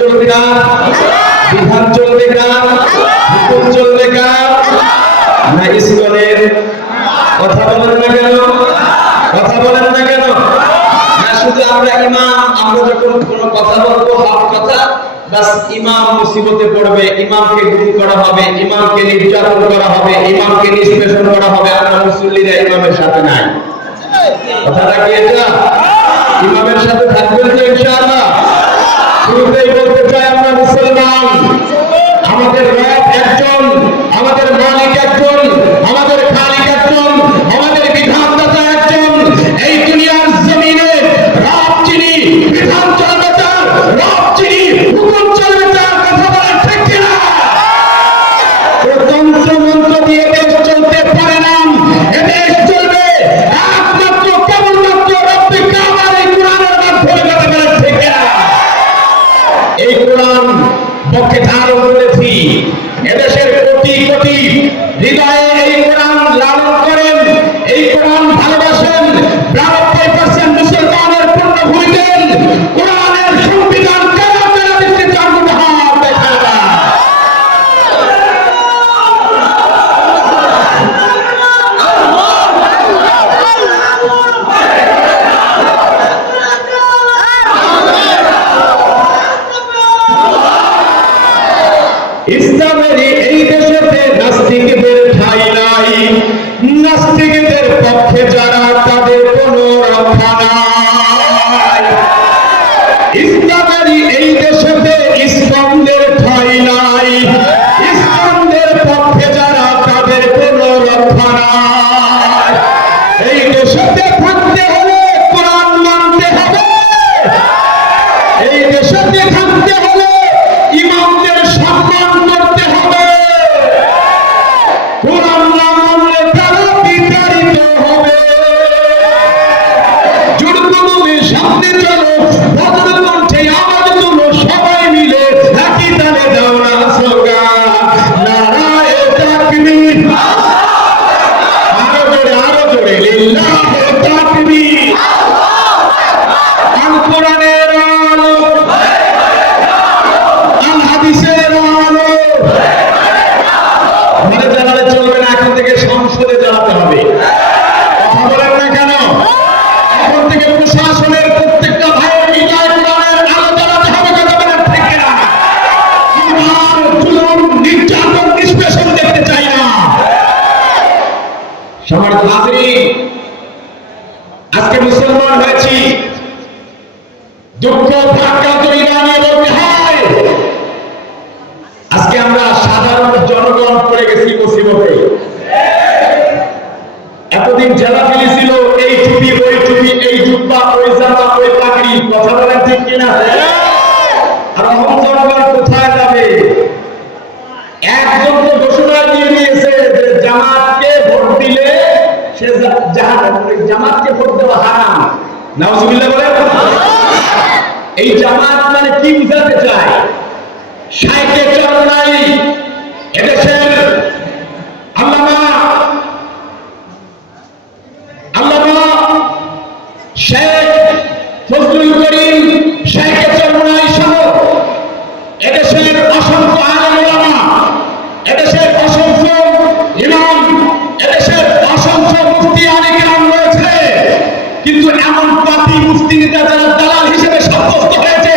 চলবে না বিধান চলবে না হুকুম চলবে না না ইসকনের? কথা বলেন না কেন? কথা বলেন না কেন? না, শুধু আমরা ইমাম, আমরা যখন কোনো কথা বলব, হাফ কথা, বাস ইমাম মুসিবতে পড়বে, ইমামকে গুম করা হবে, ইমামকে নির্যাতন করা হবে, ইমামকে নিষ্পেষণ করা হবে, আমরা মুসল্লিরা ইমামের সাথে নাই। কথাটা কি এটা ইমামের সাথে থাকবেন তো ইনশাআল্লাহ। শুরুতেই বলতে আমাদের রব একজন আমাদের মালিক একজন আমাদের খালিক একজন এই দেশকে থাকতে হলে জামাতকে ভোট দিলে সে মানে জামাতকে ভোট দেওয়া হারাম। নাউজুবিল্লাহ বলে এই জামাত মানে কি বুঝাতে চায়? সাইকে চল নাই এদেশের দুর্নীতিতে যারা দালাল হিসেবে সাব্যস্ত হয়েছে।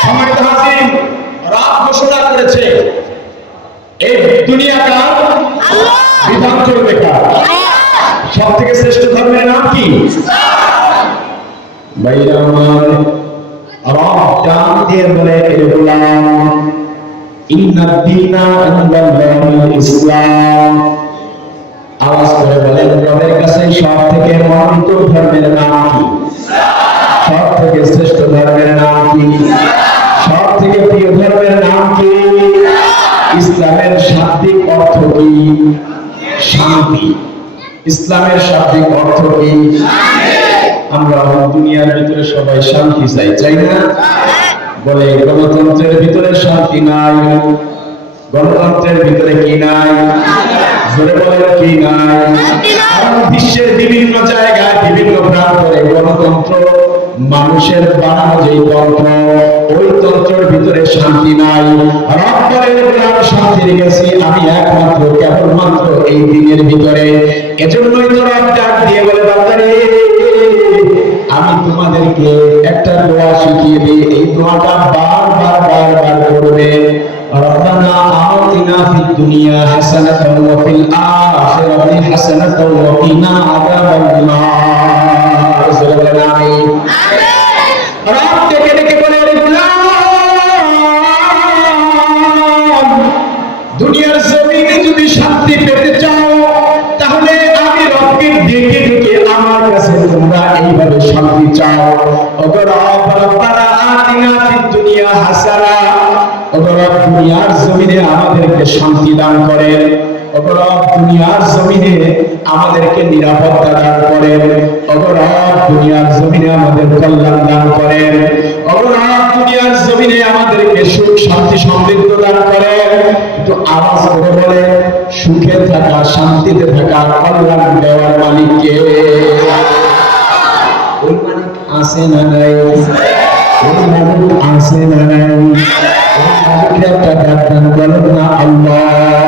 সম্মানিত হাসিন বলে আওয়াজ করে বলেন রবের কাছে সব থেকে মনোনীত ধর্মের নাম কি? সব থেকে শ্রেষ্ঠ ধর্মের নাম কি? সব থেকে প্রিয় ধর্মের নাম কি? ইসলামের শাব্দিক অর্থ কি? শান্তি। ইসলামের শাব্দিক অর্থ কি? আমরা দুনিয়ার ভিতরে সবাই শান্তি চাই চাই না? বলে গণতন্ত্রের ভিতরে শান্তি নাই। গণতন্ত্রের ভিতরে কি নাই? জোরে বলেন কি নাই। বিশ্বের বিভিন্ন জায়গায় বিভিন্ন প্রান্তরে গণতন্ত্র। মানুষের বানানো যে তন্ত্র ওই তন্ত্রের ভিতরে শান্তি নাই রব্বারের বিরাট শান্তি রেখেছি আমি একমাত্র কেবলমাত্র এই দিনের ভিতরে এজন্যই তো রব ডাক দিয়ে বলে বান্দারে আমি তোমাদেরকে একটা দোয়া শিখিয়ে দিই এই দোয়াটা বারবার বারবার করবে ربنا آتنا في الدنيا حسنة وفي الآخرة حسنة وقنا عذاب النار শান্তি চাও তাহলে দুনিয়া হাসানা। ওগো দুনিয়ার জমিনে আমাদেরকে শান্তি দান করেন। দুনিয়ার জমিনে আমাদেরকে নিরাপত্তা দান করেন। ওগো রব দুনিয়ার জমিনে আমাদের কল্যাণ দান করেন। ওগো দুনিয়ার জমিনে আমাদেরকে সুখ, শান্তি, সমৃদ্ধ দান করেন। একটু আওয়াজ করে বলে, সুখে থাকা, শান্তিতে থাকা, কল্যাণ দেওয়ার মালিককে মালিক আছে না নাই? ওই আছে না নাই? আল্লাহ।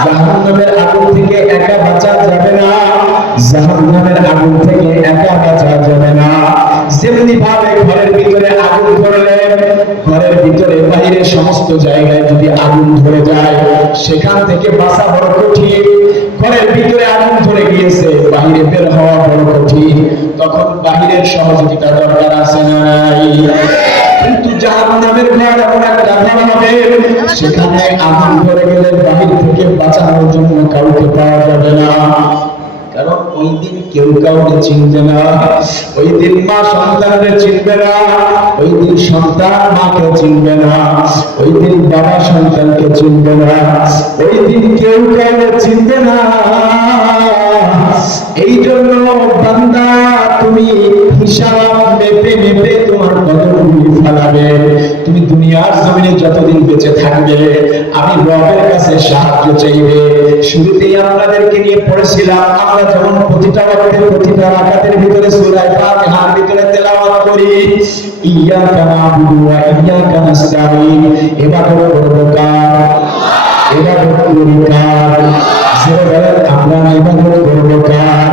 জাহান্নামের আগুন থেকে একা বাঁচা যাবে না। জাহান্নামের আগুন থেকে একা বাঁচা যাবে না। যেমনি ভাবে ঘরের ভিতরে আগুন ধরলে, ঘরের ভিতরে বাইরে সমস্ত জায়গায় যদি আগুন ধরে যায়, সেখান থেকে বাঁচা বড় কঠিন। ঘরের ভিতরে আগুন ধরে গিয়েছে বাইরে বের হওয়া বড় কঠিন। তখন বাহিরের সহযোগিতা দরকার আছে নাই? কিন্তু জাহান্নামের ঘর এমন একটা ঘর হবে, সেখানে আগুন ধরে গেলে কেউ কাউকে চিনবে না। ওই দিন মা সন্তানকে চিনবে না। ওই দিন সন্তান মাকে চিনবে না। ওই দিন বাবা সন্তানকে চিনবে না। ওই দিন কেউ কাউকে চিনবে না। এই জন্য বান্দা তুমি হিসাব মেপে মেপে তোমার কদমগুলি ফেলাবে। তুমি দুনিয়ার জমিনে যতদিন বেঁচে থাকবে, আমি রবের কাছে সাহায্য চাইবে। শুরুতেই আপনাদেরকে নিয়ে পড়েছিলাম, আমরা যেমন প্রতিটা ওয়াক্তে প্রতিটা রাকাতের ভিতরে সূরা ফাতিহার ভিতরে তেলাওয়াত করি, ইয়াকা নাবুদু ওয়া ইয়াকা নাস্তাঈন ইবাদত করব কার ইবাদত করি কার আমরা ইবাদত করব কার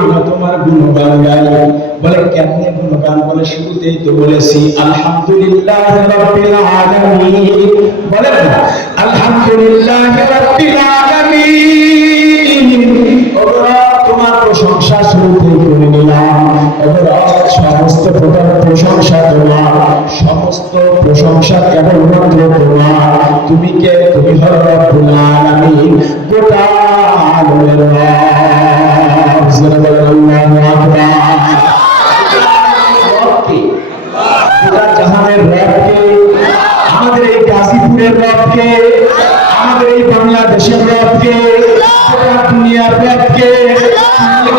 আমরা তোমার গুণগান গাই বলে, কেমনে গুণগান বলে শুরুতেই তো বলেছি, আলহামদুলিল্লাহ রাব্বিল আলামিন। বলে, আলহামদুলিল্লাহ রাব্বিল আলামিন। প্রশংসা শুরুতেই করে নিলাম সমস্ত প্রকার প্রশংসা তোমার, সমস্ত প্রশংসা কেবলমাত্র তোমার। তুমি কে? তুমি হল আলামিন। গোটা এই বাংলাদেশের গোটা দুনিয়ার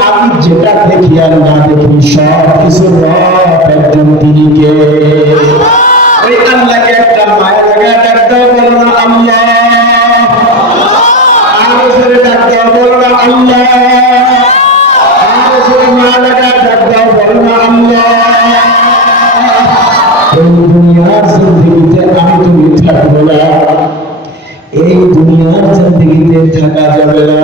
আমি যেটা দেখি আর না দেখি সব কিছু রব একজন তিনি থাকা যাবে না।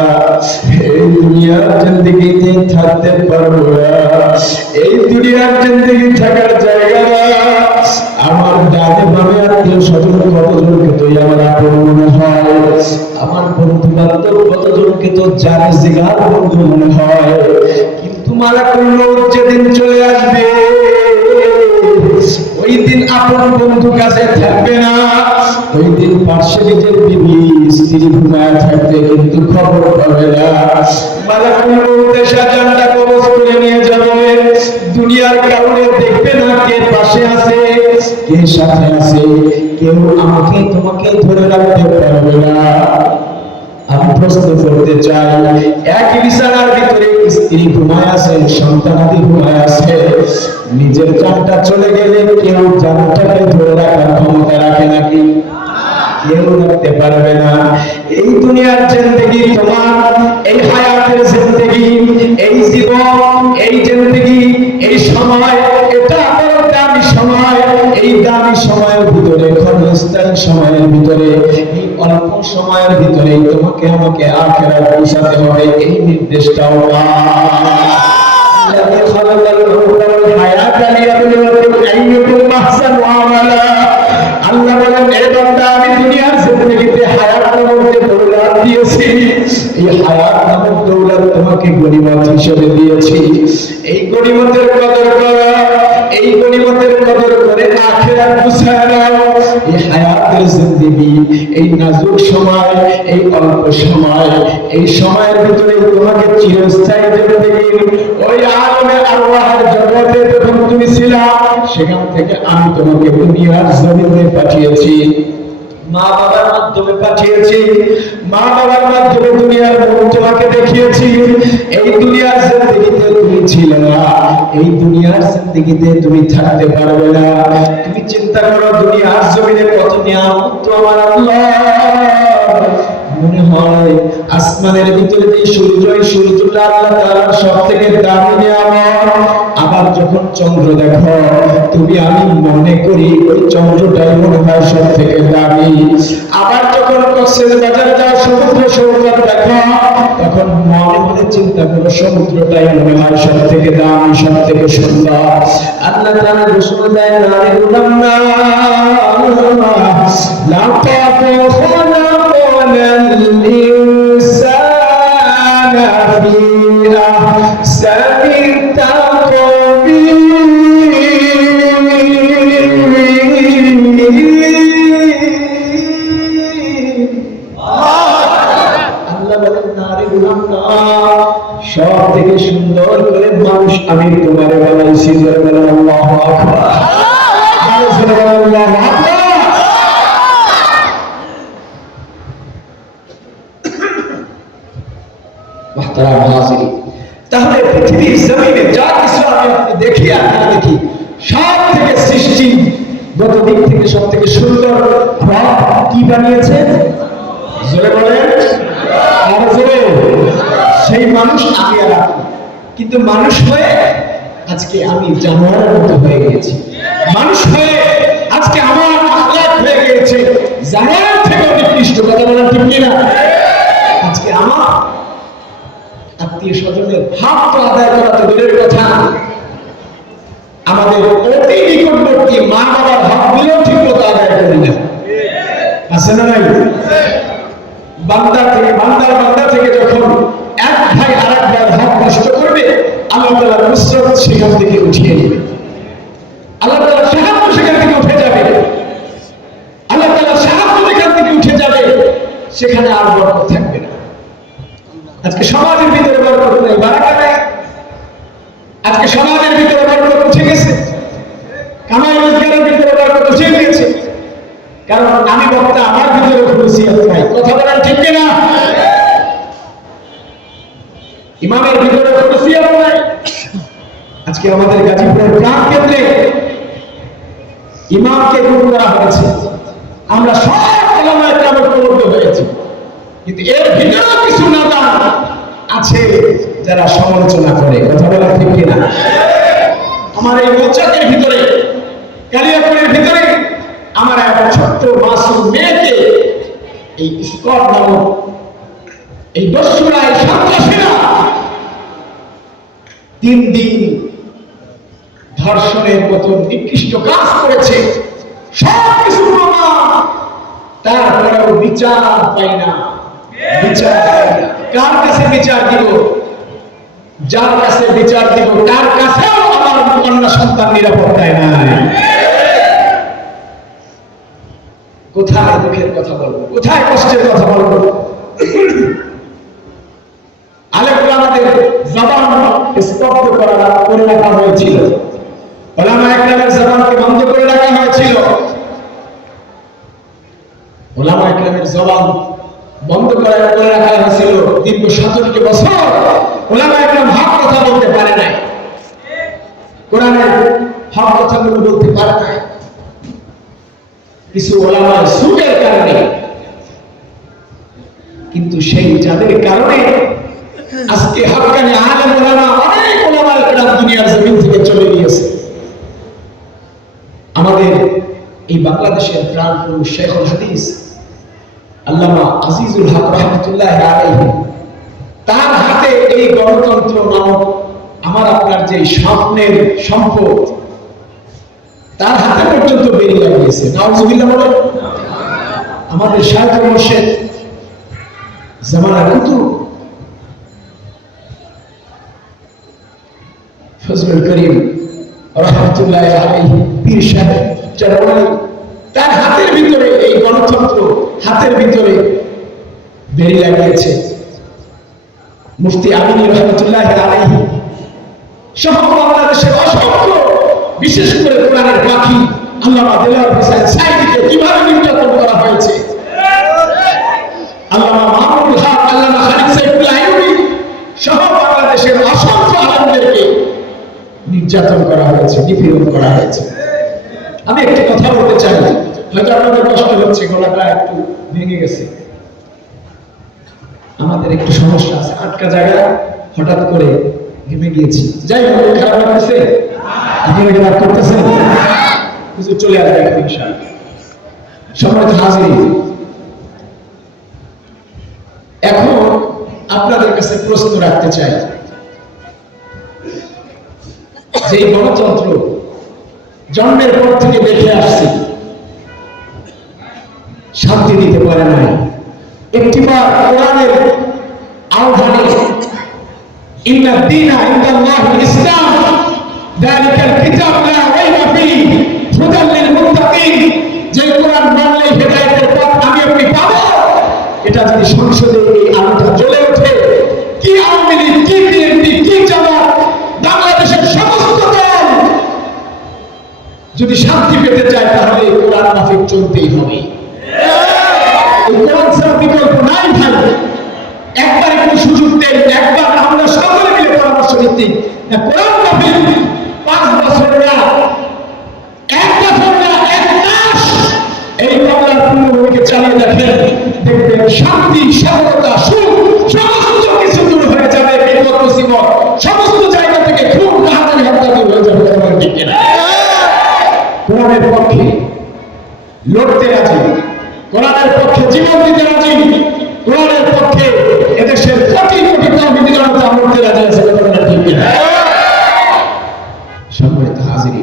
এই দুনিয়ার জিন্দগিতে থাকতে পারব না। এই দুনিয়ার জিন্দগি থাকার জায়গা না। আমার ডানে বামে আত্মীয় স্বজন কতজনকে তো আমার আপন মনে হয়? আমার বন্ধু বান্ধব কতজনকে তো জানে জিগার বন্ধু মনে হয়? কিন্তু মারা করল যেদিন চলে আসবে, ওই দিন আপন বন্ধু কাছে থাকবে না। ওই দিন পার্শ্বে নিজের বিবি স্ত্রী ঘুমায় থাকবে কিন্তু খবর পাবে না। মালাকুল মউত এসে জানটা কবজ করে নিয়ে যাবে। দুনিয়ার কাউকে দেখবে না কে পাশে আছে, কে সাথে আছে। কেউ আমাকে তোমাকে ধরে রাখতে পারবে না। আমি প্রশ্ন করতে চাই এক বিছানার ভিতরে স্ত্রী ঘুমায় আছে সন্তানাদি ঘুমায় আছে? নিজের জানটা চলে গেলে কেউ জানটাকে ধরে রাখার ক্ষমতা রাখে নাকি? কেউ রাখতে পারবে না। এই দুনিয়ার জিন্দগি তোমার, এই হায়াতের জিন্দগি, এই জীবন, এই জিন্দগি, এই সময়, এটা আমার দামি সময়। এই দামি সময়ের ভিতরে, ক্ষণস্থায়ী সময়ের ভিতরে, এই অল্প সময়ের ভিতরে তোমাকে আমাকে আখেরাত পৌঁছাতে হবে, এই নির্দেশটাও আল্লাহ খালাকাল মাউতা ওয়াল হায়াতা লিয়াবলুয়াকুম আইয়ুকুম ওয়া আমালা। আল্লাহ বলেন, এ বান্দা, আমি দুনিয়ার জিন্দগিতে হায়াত নামক যে দৌলত দিয়েছি। এই হায়াত নামক দৌলত তোমাকে গনিমত হিসেবে দিয়েছি। এই গনিমতের কদর করো, এই গনিমতের কদর করে আখিরাত গুছায় নাও। এই হায়াতের জিন্দগি নাজুক সময়, এই অল্প সময়, এই সময়ের ভিতরে তোমাকে চিরস্থায়ী জিন্দগি ওই আলমে আল্লাহর জগতে যখন তুমি ছিলা, সেখান থেকে আমি তোমাকে দুনিয়ার জমিনে পাঠিয়েছি। মা বাবার মাধ্যমে পাঠিয়েছি, মা বাবার মাধ্যমে দুনিয়ার মুখ তোমাকে দেখিয়েছি। এই দুনিয়ার জিন্দগিতে তুমি ছিল না, এই দুনিয়ার জিন্দগিতে তুমি থাকতে পারবে না। তুমি চিন্তা করো, দুনিয়ার জমিনে কত নিয়ামত তো আমার আল্লাহ। হয়। আসমানের ভিতরে যে সূর্য, এই সূর্যটা আল্লাহ তাআলার সবথেকে দামি নিয়ামত। আবার যখন চন্দ্র দেখো, তুমি আমি মনে করি ওই চন্দ্রটাই মনে হয় সবথেকে দামি। আবার যখন কক্সের বাজার যাও, সমুদ্র সৌকত দেখো, তখন মনে মনে চিন্তা করো, সমুদ্রটাই মনে হয় সবথেকে দামি, সবথেকে সুন্দর। আল্লাহ তাআলা ঘোষণা দেয় না রে গুলাম না লা তাকুনা الإنسان في أحسن تقويم আল্লাহ বলেন নারী গুলাম না সব থেকে সুন্দর করে মানুষ আমি তোমারে জোরে। বলেন সেই মানুষ আমি আর কিন্তু মানুষ হয়ে আজকে আমি জানোয়ারের মতো হয়ে গেছি মানুষ হয়ে আজকে আমার আখলাক হয়ে গেছে জানোয়ারের থেকে নিকৃষ্ট কথা বলার ঠিক কিনা আজকে আমার আত্মীয় স্বজনের ভাব তো আদায় করা তো দূরের কথা। আমাদের অতি নিকটবর্তী মা বাবার হকগুলো ঠিক মতো আদায় করি না। আছে না নাই? বান্দা থেকে বান্দার বান্দা থেকে যখন এক ভাই আর এক ভাই হক নষ্ট করবে, আল্লাহ তালা নুসরত সেখান থেকে উঠিয়ে নেবে। আল্লাহ তালা সাহায্য সেখান থেকে উঠে যাবে। আল্লাহ তালা সাহায্য সেখান থেকে উঠে যাবে। সেখানে আর বরকত থাকবে না আজকে সমাজের ভিতরে বরকত নেই বারাকা নেই আজকে সমাজের ভিতরে বরকত উঠে গেছে কামাই রোজগারের ভিতরে বরকত উঠে গিয়েছে কারণ আমি বক্তা আমার ভিতরে খুশিয়াত নাই কথা বলেন ঠিক কিনা ইমামের ভিতরে খুশিয়াত নাই আজকে আমাদের গাজীপুরের প্রাণ কেন্দ্রে ইমামকে গুণ করা হয়েছে। আমরা সব ওলামায়ে কেরামের প্রবদ্ধ হয়েছি কিন্তু এর ভিতরেও কিছু নাদান আছে যারা সমালোচনা করে। কথা বলা ঠিক কিনা? আমার এই মৌচাকের ভিতরে কালিয়াপুরের ভিতরে আমার এক ছোট্ট মাসুম মেয়েকে এই স্কট নামক এই দস্যুরা এই সন্ত্রাসীরা তিন দিন ধর্ষণের মতো নিকৃষ্ট কাজ করেছে। সব কিছু প্রমাণ। তারপরেও বিচার পাই না। বিচার কার কাছে বিচার দিব? যার কাছে বিচার দিব, তার কাছেও আমার কন্যা সন্তান নিরাপত্তায় নাই। কোথায় দুঃখের কথা বলব? কোথায় কষ্টের কথা বলব? আলেমরা আমাদের জবান স্তব্ধ করা করে হয়েছিল। ওলামা জবানকে বন্ধ করে রাখা হয়েছিল। ওলামা জবান বন্ধ করে করে রাখা হয়েছিল দীর্ঘ বছর। ওলামা হক কথা বলতে পারে নাই। হক বলতে পারে নাই। কিছু কারণে। কিন্তু সেই যাদের কারণে আজকে হকানি আলেম ওলামা অনেক ওলামা একরাম দুনিয়ার জমিন থেকে চলে গিয়েছে। আমাদের এই বাংলাদেশের প্রাণ পুরুষ শেখুল হাদিস, আল্লামা আজিজুল হক রহমতুল্লাহ তার হাতে এই গণতন্ত্র নামক আমার আপনার যে স্বপ্নের সম্পদ, তার হাতে পর্যন্ত বেরিয়ে গিয়েছে। আমাদের শাহেখ মোর্শেদ, জামানা কুতুব, ফজলুল করিম তার হাতের ভিতরে এই গণতন্ত্র, হাতের ভিতরে বেরিয়ে লাগিয়েছে। মুফতি আমিনী রহমতুল্লাহ আলাইহি সহ বাংলাদেশের অসংখ্য, বিশেষ করে কোরআনের পাখি, আল্লামা কীভাবে নির্যাতন করা হয়েছে? আল্লামা মাহমুদুল হক আল্লামা খালিদ সাইফুল্লাহ আইয়ুবী সহ বাংলাদেশের অসংখ্য আলমদেরকে নির্যাতন করা হয়েছে, নিপীড়ন করা হয়েছে। আমি একটি কথা বলতে চাই, হয়তো আপনাদের কষ্ট হচ্ছে, গলাটা একটু ভেঙে গেছে। আমাদের একটু সমস্যা আছে, আটকা জায়গা, হঠাৎ করে ঘেমে গিয়েছি। যাই হোক, খারাপ লাগতেছে? আপনারা কি রাগ কিছু চলে আসবে ইনশাআল্লাহ। সম্মানিত হাজির এখন আপনাদের কাছে প্রশ্ন রাখতে চাই। যে গণতন্ত্র জন্মের পর থেকে দেখে আসছি, শান্তি দিতে পারে নাই। একটিবার কোরআনের আহ্বানে যে কোরআন আমি এটা সংসদে এই আলোটা যদি শান্তি পেতে চায়, তাহলে কোরআন মাফিক চলতেই হবে। বিকল্প নাই ভাই। একবার একটু সুযোগ দেন, একবার আমরা সকলে মিলে পরামর্শ না, কোরআন মাফিক পাঁচ বছর এক বছর না, এক মাস দেখবেন শান্তি, সফলতা, সুখ, সমস্ত কিছু দূর হয়ে যাবে বিপদ মুসিবত সমস্ত জায়গা থেকে খুব তাড়াতাড়ি হত্যা দূর হয়ে যাবে তোমার ঠিক কিনা কোরআনের পক্ষে লড়তে রাজি। কোরআনের পক্ষে জীবন দিতে রাজি। কোরআনের পক্ষে এদেশের কোটি কোটি তহবিল জনতা মরতে রাজি আছে ঠিক সম্মানিত হাজিরি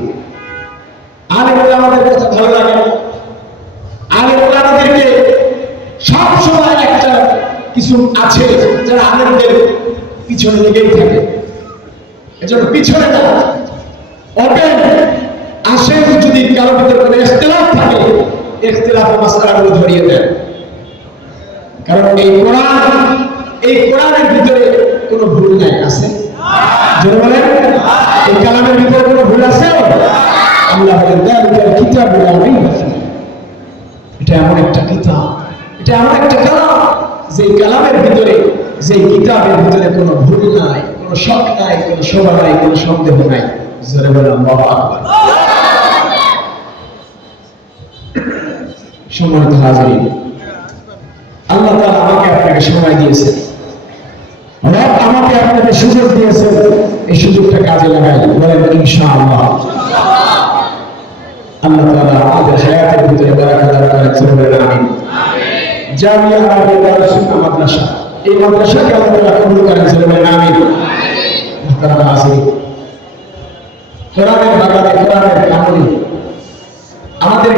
আলেম আমাদের কথা ভালো লাগে। না আলেম আমাদেরকে সব সময় একটা কিছু আছে যারা আলেমদের পিছনে লেগেই থাকে। এজন্য পিছনে না ওপেন ইখতিলাফ মাসলাগুলো নাই জোরে বলেন। এই এটা এমন একটা কিতাব, এটা এমন একটা কালাম যে ভিতরে, যে কিতাবের ভিতরে কোনো ভুল নাই, কোনো শখ নাই, কোনো শোভা নাই, কোনো সন্দেহ নাই। জোরে বলে আল্লাহু সম্মানিত হাজিরিন, আল্লাহ তাআলা আমাকে আপনাকে সময় দিয়েছে রব আমাকে আপনাকে সুযোগ দিয়েছে এই সুযোগটা কাজে লাগাই বলেন, ইনশাআল্লাহ। আল্লাহ তাআলা আমাদের হায়াতের ভিতরে বারাকা দান করেন বলেন, আমিন। জামিয়া আরবিয়া দারুস মাদ্রাসা? এই মাদ্রাসাকে আল্লাহ তাআলা কবুল করেন বলেন কামড়ে আমাদের